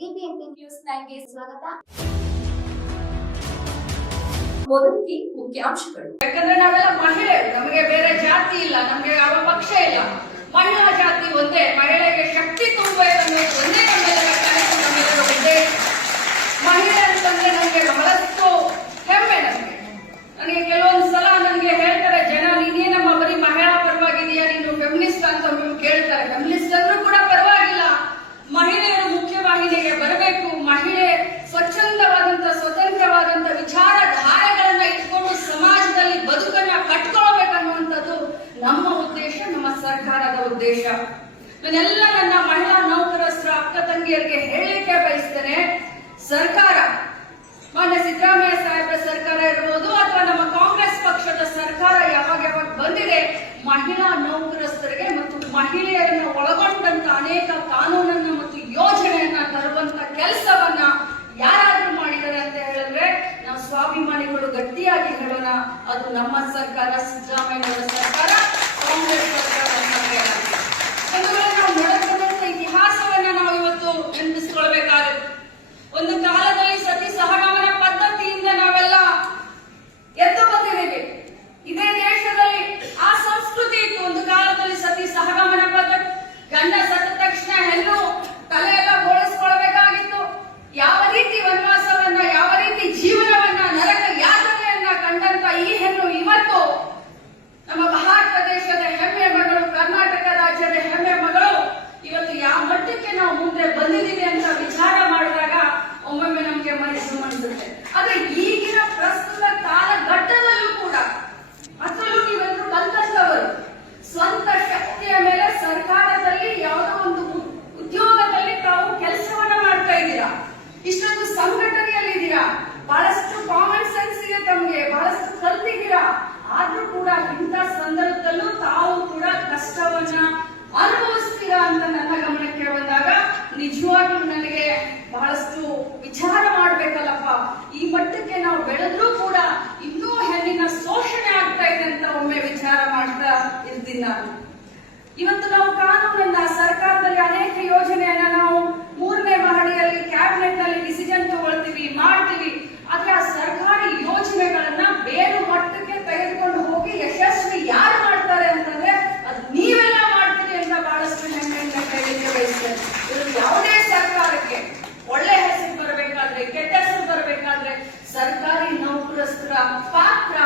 BBMP news 9ಗೆ ಸ್ವಾಗತ. ಮೊದಲಿಗೆ ಮುಖ್ಯಾಂಶಗಳು. ಯಾಕಂದ್ರೆ ನಾವೆಲ್ಲ ಮಹಿಳೆಯರು, ನಮಗೆ ಬೇರೆ ಜಾತಿ ಇಲ್ಲ, ನಮಗೆ ಯಾವ ಪಕ್ಷ ಇಲ್ಲ, ಮಹಿಳಾ ಜಾತಿ ಒಂದೇ, ಮಹಿಳೆಗೆ ಶಕ್ತಿ ತುಂಬುವುದು ಒಂದೇ ನಮ್ಮೆಲ್ಲರ ಕನಸು, ನಮ್ಮೆಲ್ಲರ ಉದ್ದೇಶ. ಮಹಿಳೆ ಅಂತಂದ್ರೆ ನನಗೆ ಬಹಳಷ್ಟು ಹೆಮ್ಮೆ. ನನಗೆ ಕೆಲವೊಂದು ಸಲ ನನಗೆ ಹೇಳ್ತಾರೆ ಜನ, ನೀನೇನಮ್ಮ ಬರೀ ಮಹಿಳಾ ಪರವಾಗಿದೆಯಾ, ನೀನು ಫೆಮಿನಿಸ್ಟ್ ಅಂತ ಕೇಳ್ತಾರೆ. ಫೆಮಿನಿಸ್ಟ್ ಅಂದ್ರೂ ಕೂಡ ಪರವಾಗಿಲ್ಲ, ಮಹಿಳೆಯರು ಮುಖ್ಯವಾಹಿನಿಗೆ ಬರಬೇಕು. ಮಹಿಳೆ ಸ್ವಚ್ಛಂದವಾದಂತ ಸ್ವತಂತ್ರವಾದಂತ ವಿಚಾರಧಾರೆಗಳನ್ನ ಇಟ್ಕೊಂಡು ಸಮಾಜದಲ್ಲಿ ಬದುಕನ್ನ ಕಟ್ಕೊಳ್ಬೇಕನ್ನುವಂಥದ್ದು ನಮ್ಮ ಉದ್ದೇಶ, ನಮ್ಮ ಸರ್ಕಾರದ ಉದ್ದೇಶ. ನಾನೆಲ್ಲ ನನ್ನ ಮಹಿಳಾ ನೌಕರಸ್ಥರ ಅಕ್ಕ ತಂಗಿಯರಿಗೆ ಹೇಳಲಿಕ್ಕೆ ಬಯಸ್ತೇನೆ, ಸರ್ಕಾರ, ಮಾನ್ಯ ಸಿದ್ದರಾಮಯ್ಯ ಸಾಹೇಬ್ರ ಸರ್ಕಾರ ಇರ್ಬೋದು ಅಥವಾ ನಮ್ಮ ಕಾಂಗ್ರೆಸ್ ಪಕ್ಷದ ಸರ್ಕಾರ ಯಾವಾಗ ಬಂದಿದೆ, ಮಹಿಳಾ ನೌಕರಸ್ಥರಿಗೆ ಮತ್ತು ಮಹಿಳೆಯರನ್ನು ಒಳಗೊಂಡಂತ ಅನೇಕ ಕಾನೂನನ್ನ ಮತ್ತು ಯೋಜನೆಯನ್ನ ತರುವಂತ ಕೆಲಸವನ್ನ ಯಾರಾದ್ರೂ ಮಾಡಿದ್ದಾರೆ ಅಂತ ಹೇಳಿದ್ರೆ ನಾವು ಸ್ವಾಭಿಮಾನಿಗಳು ಗಟ್ಟಿಯಾಗಿ ಹೇಳೋಣ, ಅದು ನಮ್ಮ ಸರ್ಕಾರ, ಸಿದ್ದರಾಮಯ್ಯ ಸರ್ಕಾರ, ಕಾಂಗ್ರೆಸ್ ಸರ್ಕಾರ. ನಾವು ನಡೆದಂತ ಇತಿಹಾಸವನ್ನ ನಾವು ಇವತ್ತು ನೆನಪಿಸಿಕೊಳ್ಬೇಕಾಗುತ್ತೆ. ಒಂದು ಕಾಲದಲ್ಲಿ ಸತಿ ಸಹಗಮನ ಪದ್ಧತಿಯಿಂದ ನಾವೆಲ್ಲ ಎದ್ದು ಬಂದಿದ್ದೇವೆ. ಇದೇ ದೇಶದಲ್ಲಿ ಆ ಸಂಸ್ಕೃತಿ ಇತ್ತು. ಒಂದು ಕಾಲದಲ್ಲಿ ಸತಿ ಸಹಗಮನ ಪದ್ಧತಿ, ಗಂಡ ಸತ್ತ ತಕ್ಷಣ ಹೆಣ್ಣು ತಲೆ ಎಲ್ಲ ಬೋಳಿಸ್ಕೊಳ್ಬೇಕಾಗಿತ್ತು. ಯಾವ ರೀತಿ ವನವಾಸವನ್ನ, ಯಾವ ರೀತಿ ಜೀವನವನ್ನ, ನರಕ ಯಾತನೆಯನ್ನ ಕಂಡಂತ ಈ ಹೆಣ್ಣು ಇವತ್ತು ನಮ್ಮ ಭಾರತ ದೇಶದ ಹೆಮ್ಮೆ ಮಗಳು, ಕರ್ನಾಟಕ ರಾಜ್ಯದ ಹೆಮ್ಮೆ ಮಗಳು, ಇವತ್ತು ಯಾವ ಮಟ್ಟಕ್ಕೆ ನಾವು ಮುಂದೆ ಬಂದಿದ್ದೀವಿ ಅಂತ ವಿಚಾರ ಮಾಡಿದಾಗ ಒಮ್ಮೊಮ್ಮೆ ನಮ್ಗೆ ಮನಸ್ಸು ಅನಿಸುತ್ತೆ. ಆದ್ರೆ ಈಗಿನ ಪ್ರಸ್ತುತ ಕಾಲಘಟ್ಟದಲ್ಲೂ ಕೂಡ, ಅದರಲ್ಲೂ ನೀವೆಲ್ಲರೂ ಕಲ್ತವರು, ಸ್ವಂತ ಶಕ್ತಿಯ ಮೇಲೆ ಸರ್ಕಾರದಲ್ಲಿ ಯಾವುದೋ ಒಂದು ಉದ್ಯೋಗದಲ್ಲಿ ತಾವು ಕೆಲಸವನ್ನ ಮಾಡ್ತಾ ಇದ್ದೀರಾ, ಇಷ್ಟೊಂದು ಸಂಘಟನೆಯಲ್ಲಿದ್ದೀರಾ, ಬಹಳಷ್ಟು ಕಾಮನ್ ಸೆನ್ಸ್ ಇದೆ ತಮಗೆ, ಬಹಳಷ್ಟು ಕಲ್ತಿದ್ದೀರಾ. ಆದ್ರೂ ಕೂಡ ಇಂಥ ಸಂದರ್ಭದಲ್ಲೂ ತಾವು ಕೂಡ ಕಷ್ಟವನ್ನ ಅನುಭವಿಸ್ತೀರಾ ಅಂತ ನನ್ನ ಗಮನಕ್ಕೆ ಬಂದಾಗ ನಿಜವಾಗ್ಲೂ ನನಗೆ ಬಹಳಷ್ಟು ವಿಚಾರ ಮಾಡ್ಬೇಕಲ್ಲಪ್ಪ. ಈ ಮಟ್ಟಕ್ಕೆ ನಾವು ಬೆಳೆದ್ರೂ ಕೂಡ ಇನ್ನೂ ಹೆಣ್ಣಿನ ಶೋಷಣೆ ಆಗ್ತಾ ಇದೆ ಅಂತ ಒಮ್ಮೆ ವಿಚಾರ ಮಾಡ್ತಾ ಇರ್ತೀನಿ ನಾನು. ಇವತ್ತು ನಾವು ಕಾನೂನನ್ನ, ಸರ್ಕಾರದಲ್ಲಿ ಅನೇಕ ಯೋಜನೆಯನ್ನ ನಾವು 3ನೇ ಮಹಡಿಯಲ್ಲಿ ಕ್ಯಾಬಿನೆಟ್ ನಲ್ಲಿ ಡಿಸಿಷನ್ ತಗೊಳ್ತೀವಿ, ಮಾಡ್ತೀವಿ. ಆದ್ರೆ ಆ ಸರ್ಕಾರಿ ಯೋಜನೆಗಳನ್ನ ಬೇರೆ ಮಟ್ಟಕ್ಕೆ ತೆಗೆದುಕೊಂಡು ಹೋಗಿ ಯಶಸ್ವಿ ಯಾರು ಮಾಡ್ತಾರೆ ಅಂತಂದ್ರೆ ಅದು ನೀವೆಲ್ಲ ಮಾಡ್ತೀರಿ ಅಂತ ಬಹಳಷ್ಟು ಹೆಮ್ಮೆಯಿಂದ ಹೇಳಲಿಕ್ಕೆ ಬಯಸ್ತೇನೆ. ಇದು ಯಾವುದೇ ಸರ್ಕಾರಕ್ಕೆ ಒಳ್ಳೆ ಹೆಸರು ಬರಬೇಕಾದ್ರೆ, ಕೆಟ್ಟ ಹೆಸರು ಬರಬೇಕಾದ್ರೆ ಸರ್ಕಾರಿ ನೌಕರಸ್ಥರ ಪಾತ್ರ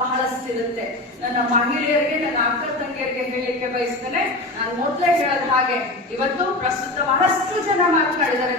ಬಹಳಷ್ಟಿರುತ್ತೆ. ನನ್ನ ಮಹಿಳೆಯರಿಗೆ, ನನ್ನ ಅಕ್ಕ ತಂಗಿಯರಿಗೆ ಹೇಳಲಿಕ್ಕೆ ಬಯಸ್ತೇನೆ. ನಾನು ಮೊದಲೇ ಹೇಳದ ಹಾಗೆ ಇವತ್ತು ಪ್ರಸ್ತುತ ಬಹಳಷ್ಟು ಜನ ಮಾತನಾಡಿದ್ದಾರೆ.